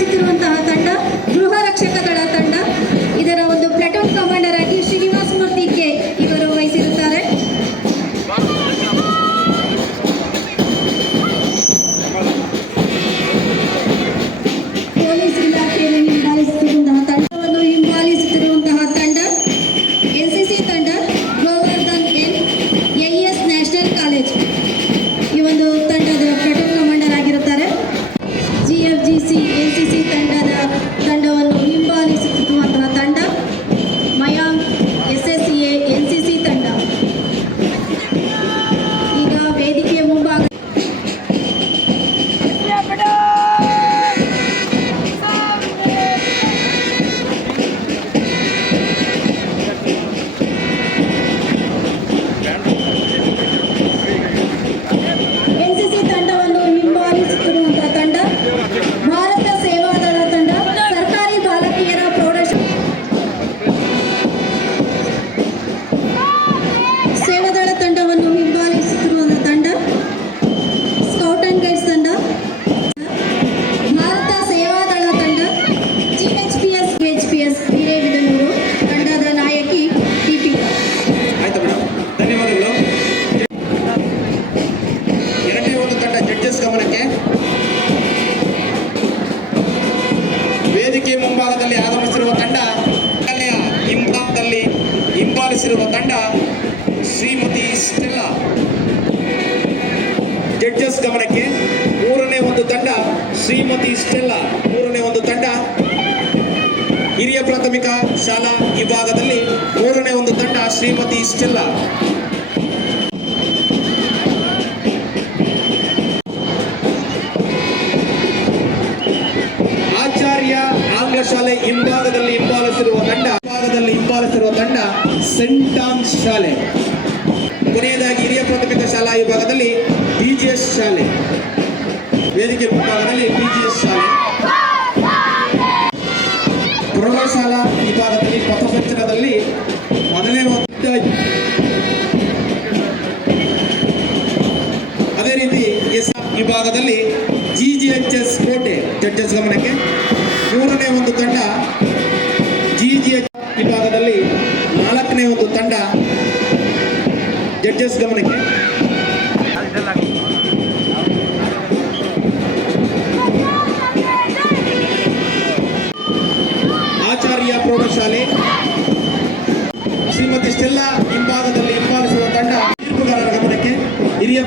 ಹಿಂಬಾಲಿಸುತ್ತಿರುವಂತಹ ತಂಡ ಗೃಹ ರಕ್ಷಕ ದಳ ತಂಡ. ಇದರ ಒಂದು ಪ್ಲಾಟೂನ್ ಕಮಾಂಡರ್ ಆಗಿ ಶ್ರೀನಿವಾಸ ಮೂರ್ತಿ ಕೆ ಇವರು ವಹಿಸಿರುತ್ತಾರೆ. ಪೊಲೀಸ್ ಇಲಾಖೆಯನ್ನು ಹಿಂಬಾಲಿಸುತ್ತಿರುವಂತಹ ತಂಡವನ್ನು ಹಿಂಬಾಲಿಸುತ್ತಿರುವಂತಹ ತಂಡ ಎನ್ಸಿಸಿ ತಂಡ Govardhan N AES national college ಈ ಒಂದು ತಂಡದ ಪ್ಲಾಟೂನ್ ಕಮಾಂಡರ್ ಆಗಿರುತ್ತಾರೆ. ಜಿಎಫ್ಜಿಸಿ ಎನ್ಸಿಸಿ ತಂಡವನ್ನು ಹಿಂಬಾಲಿಸುತ್ತಿರುವಂತಹ ತಂಡ ಮಯಾಂಕ್ ಎಸ್ಎಸ್ಸಿಎ ಎನ್ಸಿಸಿ ತಂಡ. ಈಗ ವೇದಿಕೆಯ ಮುಂಭಾಗ ಎನ್ಸಿಸಿ ತಂಡವನ್ನು ಹಿಂಬಾಲಿಸುತ್ತಿರುವಂತಹ ತಂಡ ಭಾರತ ಸೇವಾದಳ ತಂಡ ಸರ್ಕಾರಿ ಬಾಲಕಿಯರ ಸೇವಾದಳ ತಂಡವನ್ನು ಹಿಂಬಾಲಿಸುತ್ತಿರುವಂತಹ ತಂಡ ಸ್ಕೌಟ್ ಅಂಡ್ ಗೈಡ್ಸ್ ತಂಡ ಭಾರತ ಸೇವಾದಳ ತಂಡ ಜಿಎಚ್ಪಿಎಸ್ ಹಿರೇಬಿದನೂರು ತಂಡದ ನಾಯಕಿ ದೀಪಿಕಾ. ಆಯ್ತು ಮೇಡಮ್, ಧನ್ಯವಾದಗಳು. ಎರಡನೇ ಒಂದು ತಂಡ ಜಡ್ಜಸ್ ಗಮನಕ್ಕೆ. ವೇದಿಕೆ ಮುಂಭಾಗದಲ್ಲಿ ಆಗಮಿಸಿರುವ ತಂಡ ಹಿಂಭಾಗದಲ್ಲಿ ಹಿಂಬಾಲಿಸಿರುವ ತಂಡ ಶ್ರೀಮತಿ ಸ್ಟೆಲ್ಲಾ. ಜಡ್ಜಸ್ ಗಮನಕ್ಕೆ. ಮೂರನೇ ಒಂದು ತಂಡ ಶ್ರೀಮತಿ ಸ್ಟೆಲ್ಲಾ. ಮೂರನೇ ಒಂದು ತಂಡ ಹಿರಿಯ ಪ್ರಾಥಮಿಕ ಶಾಲಾ ವಿಭಾಗದಲ್ಲಿ ಮೂರನೇ ಒಂದು ತಂಡ ಶ್ರೀಮತಿ ಸ್ಟೆಲ್ಲಾ. ಆಚಾರ್ಯ ಆಂಗ್ಲ ಶಾಲೆ ಹಿಂಭಾಗದಲ್ಲಿ ಹಿಂಬಾಲಿಸಿರುವ ತಂಡ ಸೆಂಟ್ ಆನ್ಸ್ ಶಾಲೆ. ಕೊನೆಯದಾಗಿ ಹಿರಿಯ ಪ್ರಾಥಮಿಕ ಶಾಲಾ ವಿಭಾಗದಲ್ಲಿ ಬಿಜಿಎಸ್ ಶಾಲೆ. ವೇದಿಕೆ ಮುಂಭಾಗದಲ್ಲಿ ಬಿಜಿಎಸ್ ಶಾಲೆ. ಪ್ರೌಢಶಾಲಾ ವಿಭಾಗದಲ್ಲಿ ಪಥಸಂಚಲನದಲ್ಲಿ ಮೊದಲನೇ ಅದೇ ರೀತಿ ಎಸ್ ವಿಭಾಗದಲ್ಲಿ ಜಿಜಿಎಚ್ಎಸ್ ಕೋಟೆ. ಜಡ್ಜಸ್ ಗಮನಕ್ಕೆ. ಮೂರನೇ ಒಂದು ತಂಡ ಜಿಜಿಎಚ್ ವಿಭಾಗದಲ್ಲಿ ನಾಲ್ಕನೇ ಒಂದು ತಂಡ ಜಡ್ಜಸ್ ಗಮನಕ್ಕೆ. ಆಚಾರ್ಯ ಪ್ರೌಢಶಾಲೆ ಶ್ರೀಮತಿ ಸ್ಟೆಲ್ಲಾ ಹಿಂಭಾಗದಲ್ಲಿ ಹಿಂಬಾಲಿಸುವ ತಂಡ ತೀರ್ಪುಗಾರರ ಗಮನಕ್ಕೆ. ಹಿರಿಯ